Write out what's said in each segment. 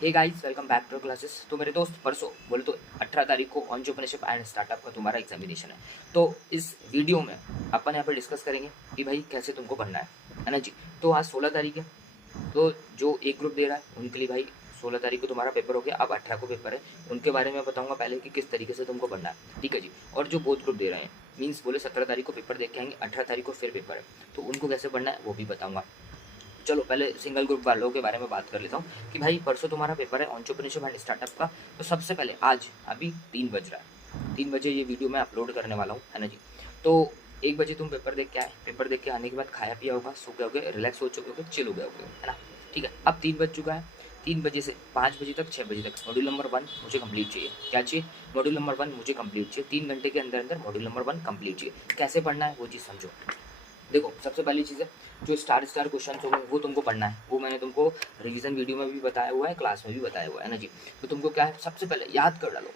Hey guys, welcome back to classes. तो मेरे दोस्त, परसों बोले तो 18 तारीख को एंटरप्रेन्योरशिप एंड स्टार्टअप का तुम्हारा एग्जामिनेशन है। तो इस वीडियो में अपन यहाँ पर डिस्कस करेंगे कि भाई कैसे तुमको पढ़ना है ना जी। तो आज 16 तारीख है, तो जो एक ग्रुप दे रहा है उनके लिए भाई 16 तारीख को तुम्हारा पेपर हो गया, अब 18 को पेपर है। उनके बारे में बताऊंगा पहले कि किस तरीके से तुमको पढ़ना है, ठीक है जी। और जो बोथ ग्रुप दे रहे हैं, मीन्स बोले 17 तारीख को पेपर दे के आएंगे, 18 तारीख को फिर पेपर है, तो उनको कैसे पढ़ना है वो भी बताऊंगा। चलो पहले सिंगल ग्रुप वालों के बारे में बात कर लेता हूँ कि भाई परसों तुम्हारा पेपर है एंटरप्रेन्योरशिप एंड स्टार्टअप का। तो सबसे पहले आज अभी 3 बज रहा है, 3 बजे ये वीडियो मैं अपलोड करने वाला हूँ, है ना जी। तो 1 बजे तुम पेपर देख के आए, पेपर देख के आने के बाद खाया पिया होगा, सो गए होगे, रिलैक्स हो चुके होगे, चिल हो गए होगे, है ना। ठीक है, अब 3 बज चुका है। 3 बजे से 5 बजे तक, 6 बजे तक मॉड्यूल नंबर 1 मुझे कंप्लीट चाहिए। क्या चाहिए? मॉड्यूल नंबर 1 मुझे कंप्लीट चाहिए। 3 घंटे के अंदर अंदर मॉड्यूल नंबर 1 कंप्लीट चाहिए। कैसे पढ़ना है वो चीज़ समझो। देखो, सबसे पहली चीज़ है, जो स्टार क्वेश्चन होंगे वो तुमको पढ़ना है। वो मैंने तुमको रिवीजन वीडियो में भी बताया हुआ है, क्लास में भी बताया हुआ है ना जी। तो तुमको क्या है, सबसे पहले याद कर डालो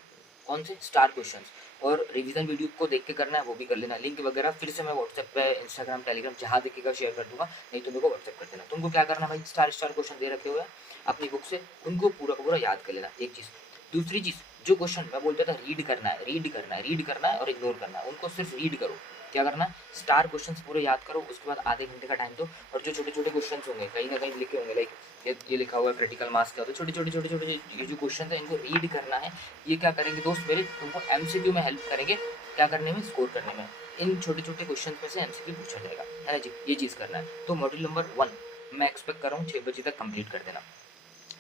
कौन से स्टार क्वेश्चंस, और रिवीजन वीडियो को देख के करना है वो भी कर लेना। लिंक वगैरह फिर से मैं व्हाट्सएप पे, इंस्टाग्राम, टेलीग्राम जहाँ देखेगा शेयर कर दूंगा, नहीं तो मेरे को व्हाट्सएप कर देना। तुमको क्या करना भाई, स्टार क्वेश्चन दे रखे हुए हैं अपनी बुक से, उनको पूरा का पूरा याद कर लेना, एक चीज़। दूसरी चीज़, जो क्वेश्चन मैं बोलता था रीड करना है, रीड करना है, रीड करना है और इग्नोर करना है, उनको सिर्फ रीड करो। क्या करना है, स्टार क्वेश्चंस पूरे याद करो, उसके बाद आधे घंटे का टाइम दो। और जो छोटे छोटे क्वेश्चंस होंगे कहीं ना कहीं लिखे होंगे, लाइक ये लिखा हुआ है क्रिटिकल मास क्या होता है, छोटे छोटे छोटे छोटे ये जो क्वेश्चन है इनको रीड करना है। ये क्या करेंगे दोस्त मेरे, तुमको एमसीक्यू में हेल्प करेंगे, क्या करने में, स्कोर करने में। इन छोटे छोटे क्वेश्चन में से एमसीक्यू पूछा जाएगा, है ना जी। ये चीज़ करना है। तो मॉड्यूल नंबर 1 मैं एक्सपेक्ट कर रहा हूँ 6 बजे तक कंप्लीट कर देना,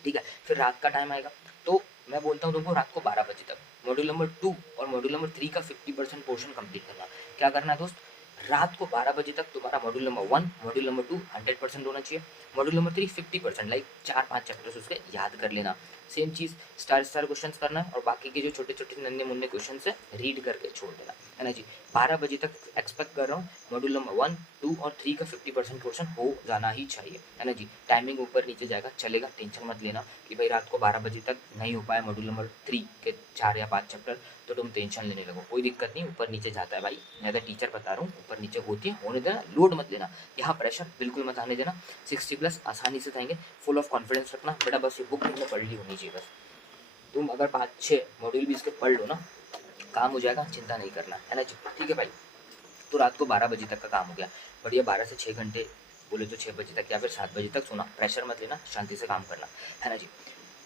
ठीक है। फिर रात का टाइम आएगा, तो मैं बोलता हूँ तुमको रात को 12 बजे तक मॉड्यूल नंबर 2 और मॉड्यूल नंबर 3 का 50% पोर्शन कंप्लीट करना। क्या करना है दोस्त, रात को 12 बजे तक तुम्हारा मॉड्यूल नंबर 1, मॉड्यूल नंबर 2 100% होना चाहिए, मॉड्यूल नंबर 3 50%, लाइक 4-5 चैप्टर्स उसके याद कर लेना। सेम चीज़ स्टार क्वेश्चन करना है, और बाकी के जो छोटे छोटे नन्हे मुन्ने क्वेश्चन है रीड करके छोड़ देना, है ना जी। 12 बजे तक एक्सपेक्ट कर रहा हूँ मॉड्यूल नंबर 1, 2 और 3 का 50% पोर्शन हो जाना ही चाहिए, है ना जी। टाइमिंग ऊपर नीचे जाएगा, चलेगा, टेंशन मत लेना कि भाई रात को 12 बजे तक नहीं हो पाया मॉड्यूल नंबर 3 के 4 या 5 चैप्टर, तो तुम टेंशन लेने लगो। कोई दिक्कत नहीं, ऊपर नीचे जाता है भाई, मैं तो टीचर बता रहा हूँ, ऊपर नीचे होती है, होने देना, लोड मत लेना, यहाँ प्रेशर बिल्कुल मत आने देना। 60+ आसानी से थाएंगे, फुल ऑफ कॉन्फिडेंस रखना बेटा, बस ये बुक तुमने पढ़ ली होनी चाहिए बस। तुम अगर 5-6 मॉड्यूल भी इसके पढ़ लो ना, काम हो जाएगा, चिंता नहीं करना, है ना जी। ठीक है भाई, तो रात को 12 बजे तक का काम हो गया, बढ़िया। 12 से 6 घंटे बोले तो 6 बजे तक या फिर 7 बजे तक सोना, प्रेशर मत लेना, शांति से काम करना, है ना जी।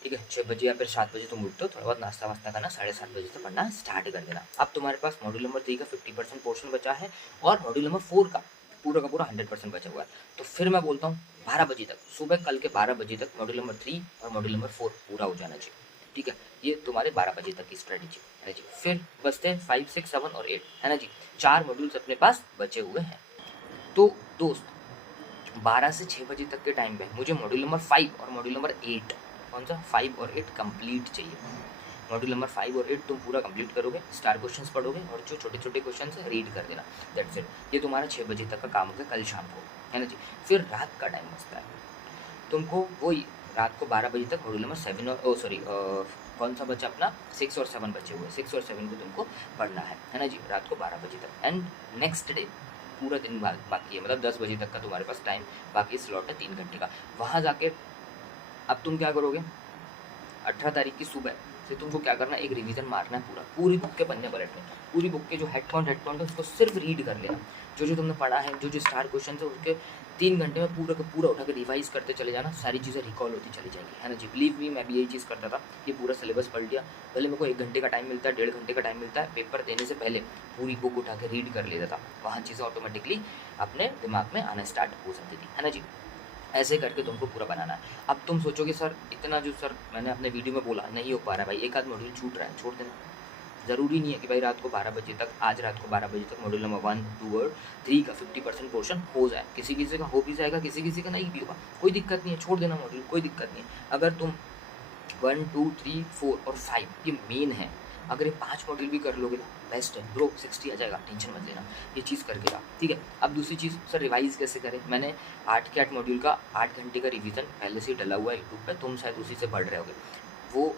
ठीक है, 6 बजे या फिर 7 बजे तुम उठते हो, थोड़ा बहुत नाश्ता वास्ता करना, 7:30 बजे से पढ़ना स्टार्ट कर देना। अब तुम्हारे पास मॉड्यूल नंबर 3 का 50% पोर्शन बचा है, और मॉड्यूल नंबर 4 का पूरा 100% बचा हुआ है। तो फिर मैं बोलता हूँ 12 बजे तक, सुबह कल के 12 बजे तक मॉड्यूल नंबर 3 और मॉड्यूल नंबर 4 पूरा हो जाना चाहिए, ठीक है। ये तुम्हारे 12 बजे तक की स्ट्रेटेजी है जी। फिर बचते हैं 5, 6, 7 और 8, है ना जी। 4 मॉड्यूल्स अपने पास बचे हुए हैं। तो दोस्त, 12 से 6 बजे तक के टाइम पे मुझे मॉड्यूल नंबर 5 और मॉड्यूल नंबर 8, कौन सा, 5 और 8 कंप्लीट चाहिए। मॉड्यूल नंबर 5 और 8 तुम पूरा कंप्लीट करोगे, स्टार क्वेश्चंस पढ़ोगे, और जो छोटे छोटे क्वेश्चन है रीड कर देना, दैट्स इट। ये तुम्हारा 6 बजे तक का काम होगा कल शाम को, है ना जी। फिर रात का टाइम बचता है तुमको, वही रात को 12 बजे तक मॉड्यूल नंबर 7 और सॉरी कौन सा बचा अपना, 6 और 7 बचे हुए, 6 और 7 को तुमको पढ़ना है ना जी, रात को 12 बजे तक। एंड नेक्स्ट डे पूरा दिन बाकी है, मतलब 10 बजे तक का तुम्हारे पास टाइम बाकी, स्लॉट है 3 घंटे का। वहाँ जाके अब तुम क्या करोगे, 18 तारीख की सुबह से तुमको क्या करना है, एक रिवीजन मारना है, पूरी बुक के पन्ने पलटने, पूरी बुक के जो हेड पॉइंट है उसको सिर्फ रीड कर लेना। जो तुमने पढ़ा है, जो स्टार क्वेश्चन है, उसके 3 घंटे में पूरा का पूरा उठा के रिवाइज करते चले जाना, सारी चीज़ें रिकॉल होती चली जाएंगी, है ना जी। बिलीव मी, मैं भी यही चीज़ करता था, ये पूरा सिलेबस पढ़ लिया, भले मेरे को 1 घंटे का टाइम मिलता है, 1.5 घंटे का टाइम मिलता है, पेपर देने से पहले पूरी बुक उठा के रीड कर लेता था, वहाँ चीज़ें ऑटोमेटिकली अपने दिमाग में आना स्टार्ट हो सकती थी, है ना जी। ऐसे करके तुमको पूरा बनाना है। अब तुम सोचोगे सर इतना जो सर मैंने अपने वीडियो में बोला नहीं हो पा रहा है भाई, एक आध मॉड्यूल छूट रहा है, छोड़ देना। ज़रूरी नहीं है कि भाई रात को 12 बजे तक, आज रात को 12 बजे तक मॉड्यूल नंबर 1, 2 और 3 का 50% पोर्शन हो जाए। किसी किसी का हो भी जाएगा, किसी किसी का नहीं भी होगा, कोई दिक्कत नहीं है, छोड़ देना मॉड्यूल, कोई दिक्कत नहीं है। अगर तुम 1, 2, 3, 4 और 5 ये मेन है, अगर ये 5 मॉड्यूल भी कर लोगे ना, बेस्ट है ब्रो, 60 आ जाएगा, टेंशन मत लेना, ये चीज़ करके जा, ठीक है। अब दूसरी चीज़, सर रिवाइज कैसे करें, मैंने 8 के 8 मॉड्यूल का 8 घंटे का रिवीजन पहले से ही डला हुआ है यूट्यूब पे, तुम शायद उसी से पढ़ रहे होगे, वो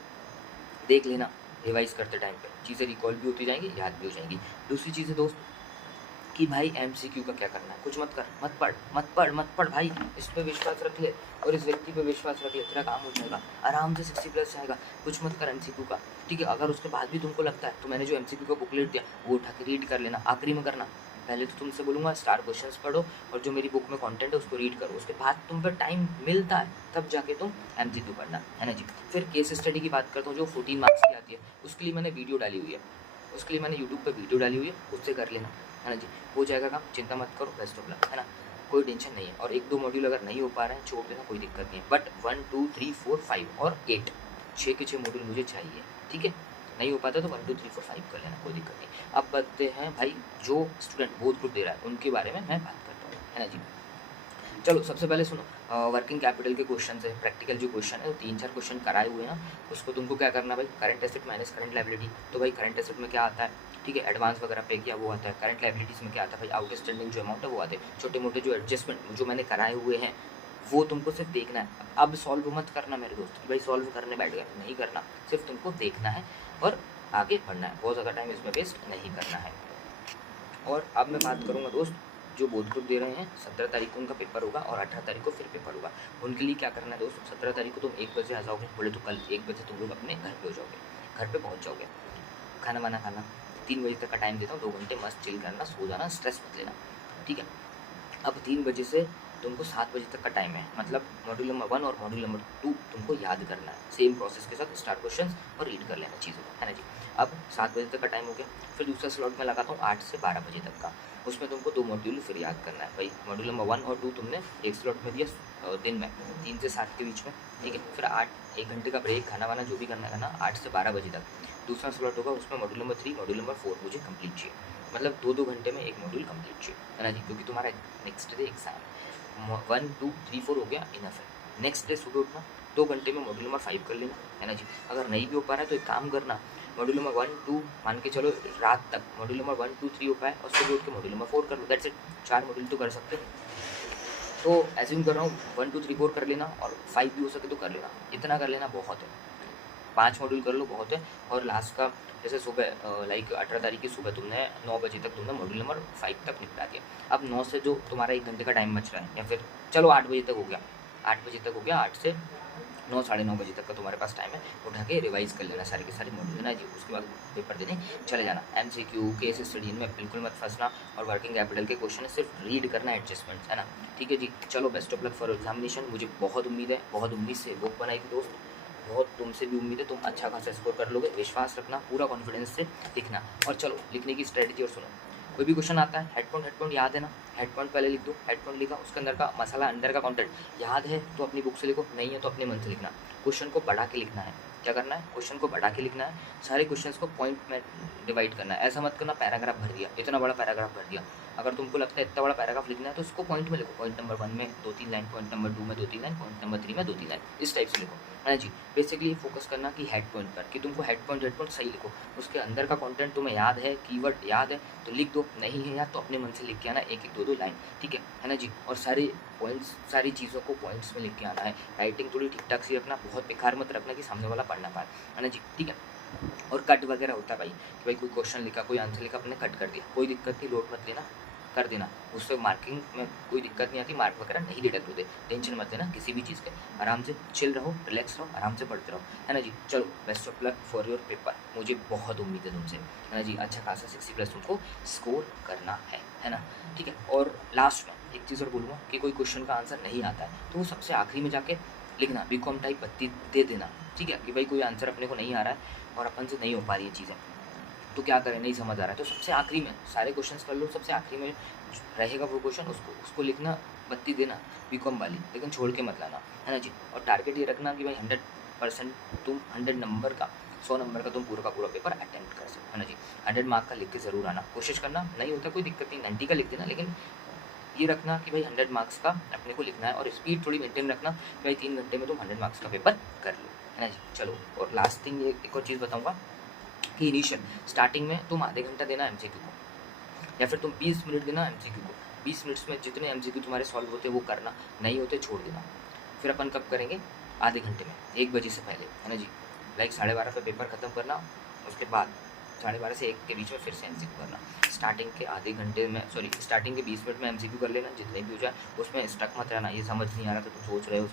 देख लेना। रिवाइज करते टाइम पे चीज़ें रिकॉल भी होती जाएंगी, याद भी हो जाएंगी। दूसरी चीज़ है दोस्त, कि भाई एमसीक्यू का क्या करना है, कुछ मत कर, मत पढ़ मत पढ़ मत पढ़ भाई, इस पे विश्वास रख ले और इस व्यक्ति पे विश्वास रख ले, तेरा काम हो जाएगा, आराम से 60+ जाएगा। कुछ मत कर एमसीक्यू का, ठीक है। अगर उसके बाद भी तुमको लगता है तो मैंने जो एमसीक्यू का बुकलेट दिया वो उठा के रीड कर लेना, आखिरी में करना। पहले तो तुमसे बोलूँगा स्टार क्वेश्चंस पढ़ो और जो मेरी बुक में कंटेंट है उसको रीड करो, उसके बाद तुम पर टाइम मिलता है तब जाके तुम एमसीक्यू पढ़ना, है ना जी। फिर केस स्टडी की बात करता हूँ जो 14 मार्क्स की आती है, उसके लिए मैंने वीडियो डाली हुई है, उसके लिए मैंने यूट्यूब पर वीडियो डाली हुई है, उससे कर लेना, है ना जी। हो जाएगा काम, चिंता मत करो, बेस्ट ऑफ लक, है ना, कोई टेंशन नहीं है। और 1-2 मॉड्यूल अगर नहीं हो पा रहे हैं छोड़ देना, कोई दिक्कत नहीं है। बट 1 2 3 4 5 और 8 6 के 6 मॉड्यूल मुझे चाहिए, ठीक है। नहीं हो पाता तो 1 2 3 4 5 कर लेना, कोई दिक्कत नहीं। अब बढ़ते हैं भाई जो स्टूडेंट बोध ग्रुप दे रहा है उनके बारे में मैं बात करता हूँ, है ना जी। चलो सबसे पहले सुनो, वर्किंग कैपिटल के क्वेश्चन है, प्रैक्टिकल जो क्वेश्चन है वो 3-4 क्वेश्चन कराए हुए हैं, उसको तुमको क्या करना भाई, current asset minus current liability. तो भाई करंट एसेट में क्या आता है, ठीक है, एडवांस वगैरह पे किया वो आता है। करंट लायबिलिटीज़ में क्या आता है भाई, आउटस्टैंडिंग जो अमाउंट है वो आते हैं। छोटे मोटे जो एडजस्टमेंट जो मैंने कराए हुए हैं वो तुमको सिर्फ देखना है। अब सॉल्व मत करना मेरे दोस्त, भाई सॉल्व करने बैठ गया, नहीं करना, सिर्फ तुमको देखना है और आगे बढ़ना है, बहुत ज़्यादा टाइम इसमें वेस्ट नहीं करना है। और अब मैं बात करूँगा दोस्त, जो बोध ग्रुप दे रहे हैं 17 तारीख को उनका पेपर होगा और 18 तारीख को फिर पेपर होगा। उनके लिए क्या करना है दोस्त, 17 तारीख को तुम 1 बजे आ जाओगे, बोले तो कल 1 बजे तुम लोग अपने घर पे हो जाओगे, घर पे पहुँच जाओगे, खाना वाना खाना, 3 बजे तक का टाइम देता हूँ, 2 घंटे मस्त चिल करना, सो जाना, स्ट्रेस मत लेना, ठीक है। अब 3 बजे से तुमको 7 बजे तक का टाइम है, मतलब मॉड्यूल नंबर 1 और मॉड्यूल नंबर 2 तुमको याद करना है, सेम प्रोसेस के साथ स्टार्ट क्वेश्चन और रीड कर लेना चीज़ों को, है ना जी। अब 7 बजे तक का टाइम हो गया, फिर दूसरा स्लॉट में लगाता हूँ 8 से 12 बजे तक का, उसमें तुमको 2 मॉड्यूल फिर याद करना है भाई। मॉड्यूल नंबर 1 और 2 तुमने एक स्लॉट में दिया दिन में 3 से 7 के बीच में, ठीक है। फिर 1 घंटे का ब्रेक, खाना वाना जो भी करना है ना, 8 से 12 बजे तक दूसरा स्लॉट होगा, उसमें मॉड्यूल नंबर 3 मॉड्यूल नंबर 4 मुझे कंप्लीट चाहिए, मतलब 2-2 घंटे में एक मॉड्यूल कंप्लीट चाहिए, है ना जी, क्योंकि तुम्हारा नेक्स्ट डे एग्जाम 1 2 3 4 हो गया, इनफ है। नेक्स्ट डे सुबह उठना, 2 घंटे में मॉड्यूल नंबर 5 कर लेना, है ना जी। अगर नहीं भी हो पा रहा है तो एक काम करना, मॉड्यूल नंबर 1 2 मान के चलो रात तक मॉड्यूल नंबर 1 2 3 हो पाए और सुबह उठ के मॉड्यूल नंबर 4 कर लो, दैट्स इट। 4 मॉड्यूल तो कर सकते हैं। तो एज्यूम कर रहा हूँ 1 2 3 4 कर लेना और 5 भी हो सके तो कर लेना, इतना कर लेना बहुत है, 5 मॉड्यूल कर लो बहुत है। और लास्ट का जैसे सुबह लाइक 18 तारीख की सुबह तुमने 9 बजे तक तुमने मॉड्यूल नंबर 5 तक निपटा दिया। अब 9 से जो तुम्हारा 1 घंटे का टाइम बच रहा है, या फिर चलो 8 बजे तक हो गया, 8 बजे तक हो गया, 8 से 9 साढ़े 9 बजे तक का तुम्हारे पास टाइम है, उठा के रिवाइज कर लेना सारे के सारे मॉड्यूल, है ना जी। उसके बाद पेपर देने चले जाना। एमसीक्यू केस स्टडी में बिल्कुल मत फंसना, और वर्किंग कैपिटल के क्वेश्चन सिर्फ रीड करना, एडजस्टमेंट्स, है ना, ठीक है जी। चलो best of luck for examination, मुझे बहुत उम्मीद है, बहुत उम्मीद से बुक बनाई थी दोस्त, बहुत तुमसे भी उम्मीद है तुम अच्छा खासा स्कोर कर लोगे, विश्वास रखना, पूरा कॉन्फिडेंस से लिखना। और चलो लिखने की स्ट्रेटजी और सुनो, कोई भी क्वेश्चन आता है हेडफोन याद है ना, हेडफोन पहले लिख दो, हेडफोन लिखा, उसके अंदर का मसाला, अंदर का कंटेंट याद है तो अपनी बुक से लिखो, नहीं है तो अपने मन से लिखना। क्वेश्चन को बढ़ा के लिखना है, क्या करना है, क्वेश्चन को बढ़ा के लिखना है, सारे क्वेश्चंस को पॉइंट में डिवाइड करना है। ऐसा मत करना पैराग्राफ भर दिया, इतना बड़ा पैराग्राफ भर दिया, अगर तुमको लगता है इतना बड़ा पैराग्राफ लिखना है तो उसको पॉइंट में लिखो, पॉइंट नंबर 1 में 2-3 लाइन, पॉइंट नंबर 2 में 2-3 लाइन, पॉइंट नंबर 3 में 2-3 लाइन, इस टाइप से लिखो, है ना जी। बेसिकली फोकस करना कि हेड पॉइंट पर, कि तुमको हेड पॉइंट सही लिखो, उसके अंदर का कंटेंट तुम्हें याद है, कीवर्ड याद है तो लिख दो, नहीं है याद तो अपने मन से लिख के आना, 1-1 2-2 लाइन, ठीक है ना जी। और सारे पॉइंट्स, सारी चीज़ों को पॉइंट्स में लिख के आना है। राइटिंग थोड़ी ठीक ठाक सी रखना, बहुत बेकार मत रखना कि सामने वाला पढ़ ना पाए, है ना जी, ठीक है। और कट वगैरह होता है भाई, कि भाई कोई क्वेश्चन लिखा, कोई आंसर लिखा, अपने कट कर दिया, कोई दिक्कत नहीं, लोड मत लेना, कर देना, उससे मार्किंग में कोई दिक्कत नहीं आती, मार्क वगैरह नहीं डिडक्ट होते, टेंशन मत लेना किसी भी चीज़ के, आराम से चिल रहो, रिलैक्स रहो, आराम से पढ़ते रहो, है ना जी। चलो best of luck for your paper, मुझे बहुत उम्मीद है तुमसे, है ना जी, अच्छा खासा 60+ तुमको स्कोर करना है ना, ठीक है। और लास्ट में एक चीज़ और बोलूँगा कि कोई क्वेश्चन का आंसर नहीं आता है तो वो सबसे आखिरी में जाके लिखना, बीकॉम टाइप बत्ती दे देना, ठीक है, कि भाई कोई आंसर अपने को नहीं आ रहा है और अपन से नहीं हो पा रही है चीज़ें, तो क्या करें, नहीं समझ आ रहा है, तो सबसे आखिरी में सारे क्वेश्चंस कर लो, सबसे आखिरी में रहेगा वो क्वेश्चन, उसको लिखना, बत्ती देना बीकॉम वाली, लेकिन छोड़ के मत लाना, है ना जी। और टारगेट ये रखना कि भाई 100% तुम 100 नंबर का, 100 नंबर का तुम पूरा का पूरा पेपर अटेम्प्ट कर सको, है ना जी। 100 मार्क का लिख के ज़रूर आना, कोशिश करना, नहीं होता कोई दिक्कत नहीं, 90 का लिख देना, लेकिन ये रखना कि भाई 100 मार्क्स का अपने को लिखना है, और स्पीड थोड़ी मेंटेन रखना कि भाई 3 घंटे में तुम 100 मार्क्स का पेपर कर लो, है ना जी। चलो, और लास्ट थिंग एक और चीज़ बताऊँगा कि इनिशियल स्टार्टिंग में तुम आधे घंटा देना एमसीक्यू को, या फिर तुम 20 मिनट देना एमसीक्यू को, 20 मिनट्स में जितने एमसीक्यू तुम्हारे सॉल्व होते वो करना, नहीं होते छोड़ देना। फिर अपन कब करेंगे, आधे घंटे में, 1 बजे से पहले, है ना जी, लाइक 12:30 पे पेपर ख़त्म करना, उसके बाद 12:30 से 1 के बीच में फिर से MCQ करना। स्टार्टिंग के आधे घंटे में स्टार्टिंग के 20 मिनट में MCQ कर लेना, जितने भी हो जाए उसमें स्टक मत रहना। ये समझ नहीं आ रहा तो तुम सोच रहे हो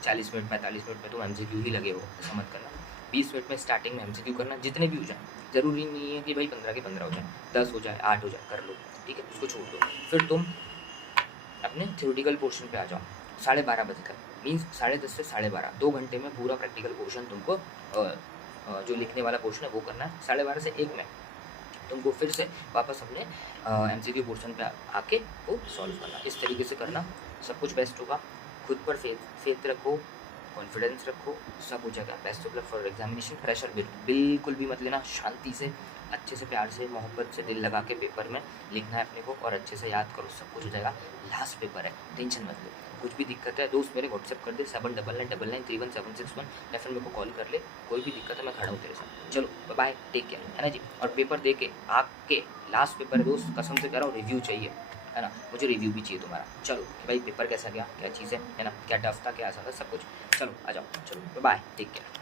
40 मिनट 45 मिनट में तुम MCQ ही लगे हो, ऐसा मत करना। 20 मिनट में स्टार्टिंग में MCQ करना, जितने भी हो जाए। ज़रूरी नहीं है कि भाई 15 के 15 हो जाए, 10 हो जाए, 8 हो जाए, कर लो, ठीक है, उसको छोड़ दो। फिर तुम अपने थ्योरेटिकल पोर्शन पे आ जाओ 12:30 बजे तक, मीन्स 10:30 से 12:30, 2 घंटे में पूरा प्रैक्टिकल पोर्शन तुमको जो लिखने वाला पोर्शन है वो करना है। 12:30 से 1 में तुमको फिर से वापस अपने MCQ पोर्शन पे आके वो सॉल्व करना। इस तरीके से करना, सब कुछ बेस्ट होगा। खुद पर फेथ रखो, कॉन्फिडेंस रखो, सब हो जाएगा। Best of luck for examination. Pressure बिल्कुल भी मत लेना, शांति से, अच्छे से, प्यार से, मोहब्बत से दिल लगा के पेपर में लिखना है अपने को, और अच्छे से याद करो, सब कुछ हो जाएगा। लास्ट पेपर है, टेंशन मत लो। कुछ भी दिक्कत है दोस्त मेरे व्हाट्सएप कर दे 7999993161, या फिर मेरे को कॉल कर ले। कोई भी दिक्कत है मैं खड़ा हूँ तेरे साथ। चलो बाय, टेक केयर, है ना जी। और पेपर दे के आपके लास्ट पेपर है दोस्त, कसम से कह रहा हूँ, रिव्यू चाहिए, है ना, मुझे रिव्यू भी चाहिए तुम्हारा। चलो कि भाई पेपर कैसा गया, क्या चीज़ है ना, क्या टफ था, क्या आसान था, सब कुछ। चलो आ जाओ, चलो बाय, टेक केयर।